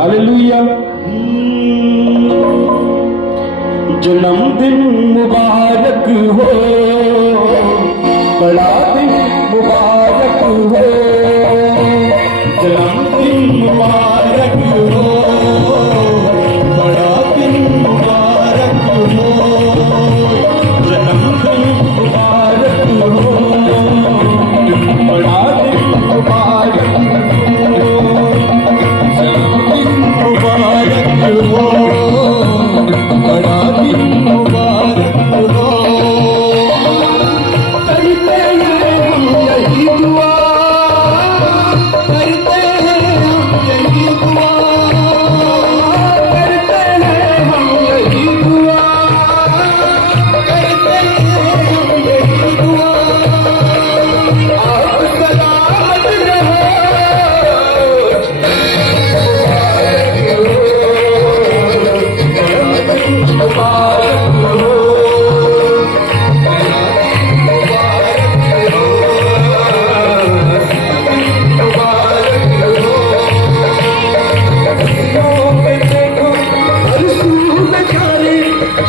हालेलुया। जन्मदिन मुबारक हो, बड़ा दिन मुबारक हो, जन्मदिन मुबारक हो, बड़ा दिन मुबारक हो, जन्मदिन मुबारक हो, बड़ा दिन मुबारक हो, जन्मदिन मुबारक हो, बड़ा दिन मुबारक हो। करते हैं हम यही दुआ, करते हैं हम यही दुआ, करते हैं हम यही दुआ, करते हैं हम यही दुआ। आप सलामत रहो, मुबारक हो,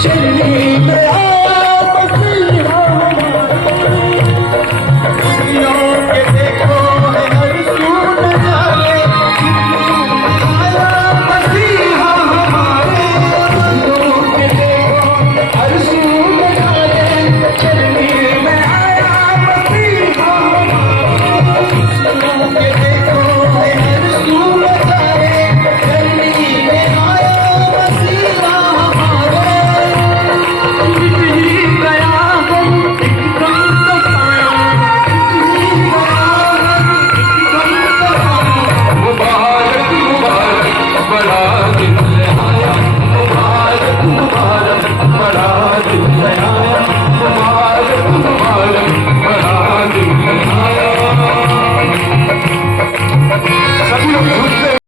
चली गया मसीहा दुनिया के देखो है हर सू नजारे, आया मसीहा हमारे, दुनिया के देखो हर सू नजारे, चलनी में आया मसीहा हमारे, दुनिया के देखो है हर सू नजारे, चलनी में आया मसीहा हमारे।